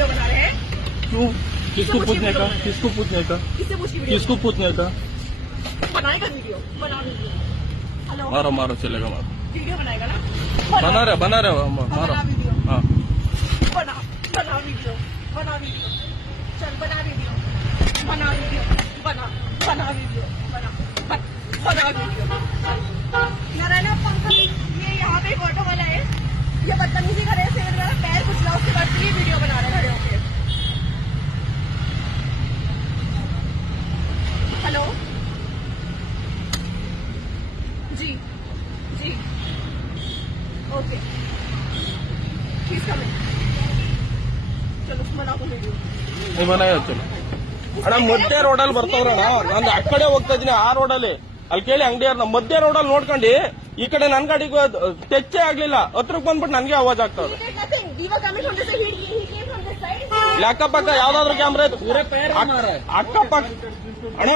Video बना रहे हैं। क्यों? किसको पूछने का? किसको पूछने का? किसको पूछने का? बनाएगा वीडियो बना वीडियो मारो मारो चलेगा मारो। वीडियो बनाएगा ना? बना। रहे बना रहे मारो। हाँ। बना बना वीडियो बना वीडियो। चल बना वीडियो। बना वीडियो बना बना वीडियो बना बन- वीडियो। नारायण ये यहाँ पे एक ऑटो वाला है ये बदतमीजी करे से मेरा पैर कुचला उसके बाद ये वीडियो बना रहे खड़े ನಿಮ್ಮನ್ನ ಹೇಳ್ತೀನಿ ಅಣ್ಣ ಮಧ್ಯ ರೋಡಲ್ಲಿ ಬರ್ತವ್ರಣ್ಣ ನಾನು ಆ ಕಡೆ ಹೋಗ್ತಾ ಇದ್ದೀನಿ ಆ ರೋಡಲ್ಲಿ ಅಲ್ಲಿ. ಕೇಳಿ ಅಂಗಡಿಯವ್ರ ನಮ್ಮ ಮಧ್ಯ ರೋಡಲ್ಲಿ ನೋಡ್ಕೊಂಡು ಈ ಕಡೆ ನನ್ನ ಗಾಡಿಗೆ ಟೆಚ್ಚೇ ಆಗ್ಲಿಲ್ಲ. ಹತ್ರಕ್ಕೆ ಬಂದ್ಬಿಟ್ಟು ನನಗೆ ಅವಾಜ್ ಆಗ್ತದೆ ಇಲ್ಲಿ ಅಕ್ಕಪಕ್ಕ ಯಾವ್ದಾದ್ರು ಕ್ಯಾಮ್ರಾ ಇತ್ತು. ಅಕ್ಕಪಕ್ಕ ಅಣ್ಣ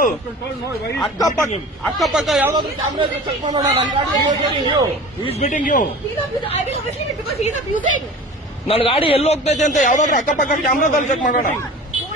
ಅಕ್ಕಪಕ್ಕ ಅಕ್ಕಪಕ್ಕ ಯಾವ್ದಾದ್ರು ಕ್ಯಾಮ್ರಾ ಇದ್ರೆ ಚೆಕ್ ಮಾಡೋಣ. ನನ್ನ ಗಾಡಿ ನನ್ನ ಗಾಡಿ ಎಲ್ಲಿ ಹೋಗ್ತೈತೆ ಅಂತ ಯಾವ್ದಾದ್ರು ಅಕ್ಕಪಕ್ಕ ಕ್ಯಾಮ್ರಾದಲ್ಲಿ ಚೆಕ್ ಮಾಡೋಣ.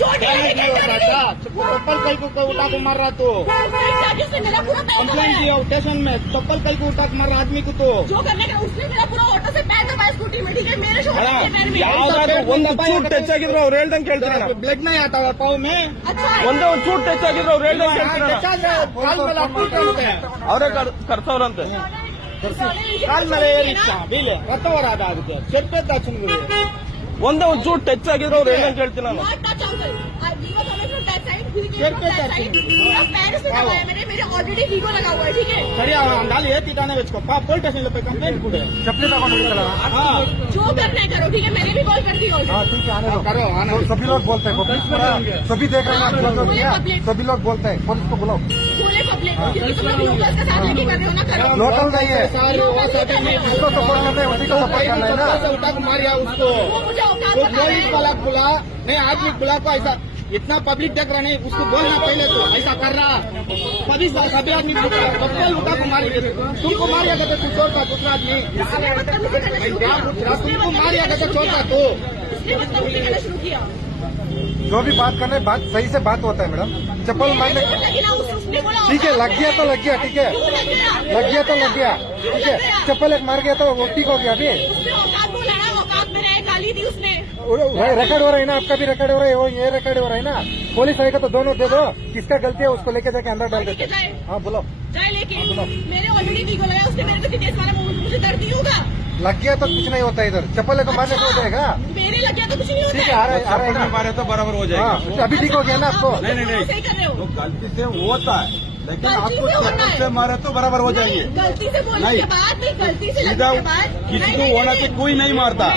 चोट क्या लगी नहीं होता था चप्पल कल को कोई उठा के मार रहा तो उसने मेरा पूरा पैर कंप्लेन दबाया दिया स्टेशन में चप्पल कल को उठा के मार रहा आदमी को तो जो करने का उसने मेरा पूरा ऑटो से पैर दबाया स्कूटी में ठीक है मेरे शोल्डर के पैर में ಯಾವ್ದಾದ್ರು ಒಂದು ಚೂಟ್ ಟಚ್ ಆಗಿದ್ರು ಅವ್ರು ಹೇಳ್ದಂಗೆ ಕೇಳ್ತೀನಿ ನಾನು. ब्लड नहीं आता है पाँव में अच्छा है। ಒಂದೇ ಒಂದು ಚೂಟ್ ಟಚ್ ಆಗಿದ್ರು ಅವ್ರು ಹೇಳ್ದಂಗೆ ಕೇಳ್ತೀನಿ ನಾನು. काल में लगते हैं ಅವರೇ ಕರ್ಸವ್ರಂತೆ ಕಾಲ್ ಮೇಲೆ ಏರಿಸ್ತಾ ಬೀಲೆ ರಥವರಾದ ಅದಕ್ಕೆ ಚೆಪ್ಪೆ ದಾಚನ್ಗಳು ಒಂದೇ ಚೂರು ಟಚ್ ಆಗಿದ್ರೆ ಅವ್ರು ಏನಂತ ಹೇಳ್ತೀನಿ ನಾನು. that side. We came Sir, from पे that touch side. नहीं। पूरा पैर उसने हाँ। दबाया मेरे मेरे ऑलरेडी वीगो लगा हुआ है ठीक है ಸರಿ ಅಂದಾಲಿ ಏತಿ ತಾನೇ ವೆಚ್ಕೋ ಪಾ ಪೊಲೀಸ್ ಸ್ಟೇಷನ್ पे कंप्लेंट ಕೊಡಿ ಚಪ್ಪಲಿ ತಗೊಂಡು हाँ जो करना है करो ठीक है मैंने भी कॉल कर दी होगी ठीक है आने दो करो आना तो सभी लोग बोलते हैं पब्लिक पूरा सभी देख रहे हैं आप जो जो किया public। सभी लोग बोलते हैं पुलिस को बुलाओ पूरे पब्लिक क्योंकि तुम लोग लोकल के साथ लेके कर रहे हो ना करो लोकल नहीं है सारे वो साथी नहीं जिसको सपोर्ट करते हैं उसी को सपोर्ट करना है ना से उठा के मारिया उसको वो मुझे औकात वो बता रहे पुलिस हैं वाला बुला नहीं आदमी बुला को ऐसा इतना पब्लिक देख रहा नहीं उसको बोलना पहले तो ऐसा कर रहा। सभी सभी आदमी चप्पल उठा के मारी तुमको मारिया कहते तू छोड़ता दूसरा आदमी। करना शुरू तुमको मारिया कहते छोड़ता तू। इसने बदतमीजी करना शुरू किया। जो भी बात करने बात सही से बात होता है मैडम। चप्पल मारने ठीक है लग गया तो लग गया ठीक है। गया? लग गया तो लग गया ठीक है। चप्पल एक मार गया तो वो ठीक हो गया अभी उसने औकात बोला ना औकात गाली दी उसने। रिकॉर्ड हो रहा है ना आपका भी रिकॉर्ड हो रहा है वो ये रिकॉर्ड हो रहा है ना। पुलिस आएगा तो दोनों दे दो किसका गलती है उसको लेके जाके अंदर डाल देते। हाँ। बोलो। जाए लेके। मेरे ऑलरेडी उसने मेरे को मुझे दर्द नहीं होगा। लग गया तो कुछ नहीं होता इधर। चप्पल को मारने से हो जाएगा। मेरे लग गया तो कुछ नहीं होता ठीक है आ रहा है है मारे तो बराबर हो जाएगा। अभी ठीक हो गया ना आपको? नहीं नहीं सही कर रहे हो। गलती से होता है। लेकिन आपको चप्पल से मारे तो बराबर हो जाएँगे नहीं, गलती से बोलने के बाद नहीं गलती से सीधा लगने के बाद किसी को होना तो कोई नहीं मारता।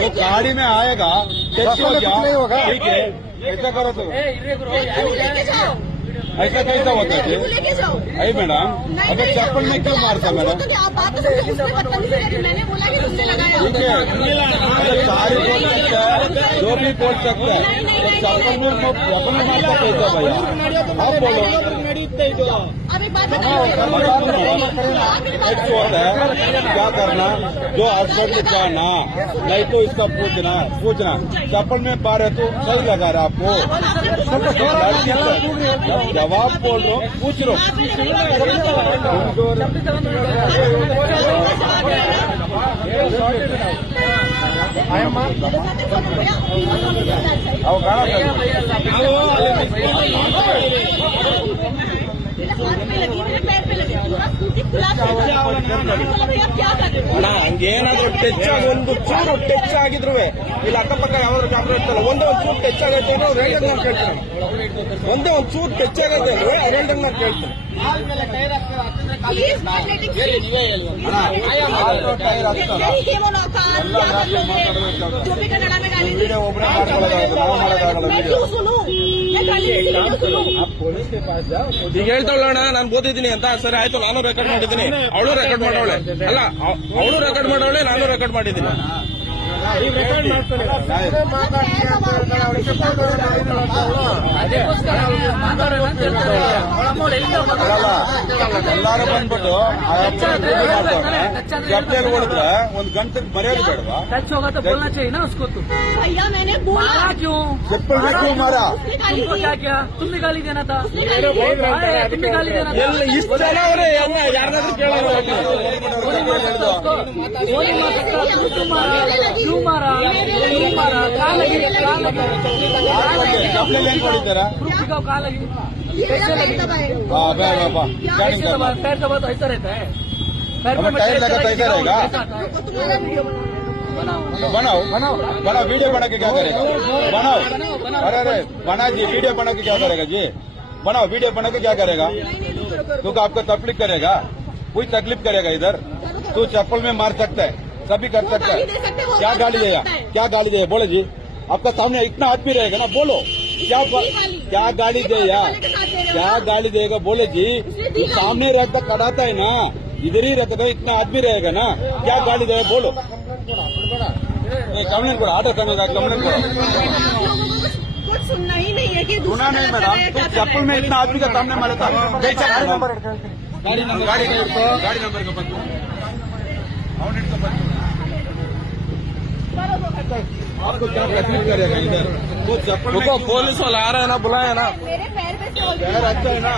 वो गाड़ी में आएगा नहीं होगा। ठीक है ऐसा करो तो। ऐसा कैसा होता है? अरे मैडम अगर नहीं, चप्पल में क्यों मारता मैडम? बोला ठीक है। अगर सारे बोल सकता है जो भी बोल सकता है। चप्पल में चप्पल में मारता कैसा भैया? आप बोलो। एक हाँ, तो है क्या करना जो हस्बैंड जाना नहीं तो इसका पूछना पूछना चप्पल में पा रहे तो सही लगा रहा आपको जवाब बोल रहा हूँ पूछ रहा हूँ ಅಣ್ಣ ಹಂಗೇನಾದ್ರೂ ಟಚ್ ಆಗಿ ಒಂದು ಚೂರು ಟೆಚ್ ಆಗಿದ್ರು ಇಲ್ಲಿ ಅಕ್ಕಪಕ್ಕ ಯಾವ್ದಾದ್ರು ಡಾಕ್ಟರ್ ಇರ್ತಲ್ಲ ಒಂದೇ ಒಂದು ಚೂರು ಟೆಚ್ ಆಗೈತೆ ಅಂದ್ರೆ ರೇಡಿಯಂಗ್ ನಾನು ಕೇಳ್ತೀನಿ ಒಂದೇ ಒಂದು ಚೂರು ಟೆಚ್ ಆಗೈತೆ ಅಂದ್ರೆ ರೇಡಿಯಂಗ್ ನಾನು ಕೇಳ್ತೀನಿ ಒಬ್ಬರೇ ಮಾಡ್ಕೊಳ್ಳೋದಾಗಲ್ಲ ನಾವು ಮಾಡೋದಾಗಲ್ಲ ಈಗ ಹೇಳ್ತಾವಳಣ್ಣ ನಾನು ಓದಿದ್ದೀನಿ ಅಂತ. ಸರಿ, ಆಯ್ತು, ನಾನು ರೆಕಾರ್ಡ್ ಮಾಡಿದ್ದೀನಿ. ಅವಳು ರೆಕಾರ್ಡ್ ಮಾಡೋಳೆ ಅಲ್ಲ ಅವಳು ರೆಕಾರ್ಡ್ ಮಾಡೋಳೆ ನಾನು ರೆಕಾರ್ಡ್ ಮಾಡಿದ್ದೀನಿ. ಎಲ್ಲಾರು ಬಂದ್ಬಿಟ್ಟು ಆ ಅಪ್ಪನ ದುಡ್ಡು ಮಾಡ್ತಾವ್ನೆ ಚಪ್ಪಲಿ ಹೊಡೆದ್ರೆ ಒಂದ್ ಗಂಟೆಗೆ ಮರ್ಯಾದೆ ಬೇಡವಾ टच होगा तो बोलना चाहिए ना उसको तो भैया मैंने बोला मारा क्यों चप्पल से क्यों मारा उसने गाली तुमको दी क्या किया तुम भी गाली देना था ಏನೋ ಬೈದ್ರು ಅಂತಾರೆ, अरे, तुम भी गाली देना था ಎಲ್ಲ ಇಷ್ಟು ಜನ ಅವರೇ ಯಾರನ್ನಾದ್ರೂ ಕೇಳೋರು गोली मार सकता उसको मारा मारा मारा लगी लगी लेन लगी कैसे लगी बाबा कैसे दबा पैर दबा तो ऐसा रहता है पैर टायर लगा तो ऐसा रहेगा बनाओ बनाओ बनाओ वीडियो बना के क्या करेगा बनाओ अरे अरे बना जी वीडियो बना के क्या करेगा जी बनाओ वीडियो बना के क्या करेगा क्योंकि आपको तकलीफ़ करेगा कोई तकलीफ़ करेगा इधर तू चप्पल में मार सकता है। सभी कर सकता है। क्या गाली देगा क्या गाली देगा बोले जी। आपका सामने इतना आदमी रहेगा ना बोलो। क्या क्या गाली देगा क्या गाली देगा? बोले जी। तू सामने रहता कड़ाता है ना इधर ही रहता है इतना आदमी रहेगा ना। क्या गाली देगा बोलो। कंप्लेन करो आर्डर करने का लोगों को। कुछ सुनना ही नहीं है कि सुना नहीं मैडम तू चप्पल में इतना आदमी का सामने मारा था। गाड़ी नंबर गाड़ी नंबर गाड़ी नंबर ऑडिट का तो आपको क्या तकलीफ़ करेगा इधर? वो चप्पल देखो पुलिस वाला आ रहा है ना बुलाए ना। मेरे पैर पे अच्छा पैर अच्छा है ना?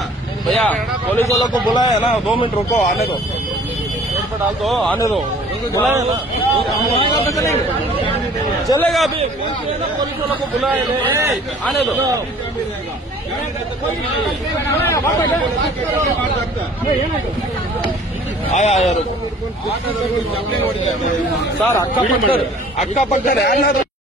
भैया पुलिस वालों को बुलाया ना। दो मिनट रुको आने दो। रोड पर डाल दो आने दो। बुलाया ना। चलेगा अभी। पुलिस वालों को बुलाया आने दो। कोई ಆಯಾ ಯಾರು ಸರ್ ಅಕ್ಕಪಕ್ಕ ಅಕ್ಕಪಕ್ಕ ಯಾರು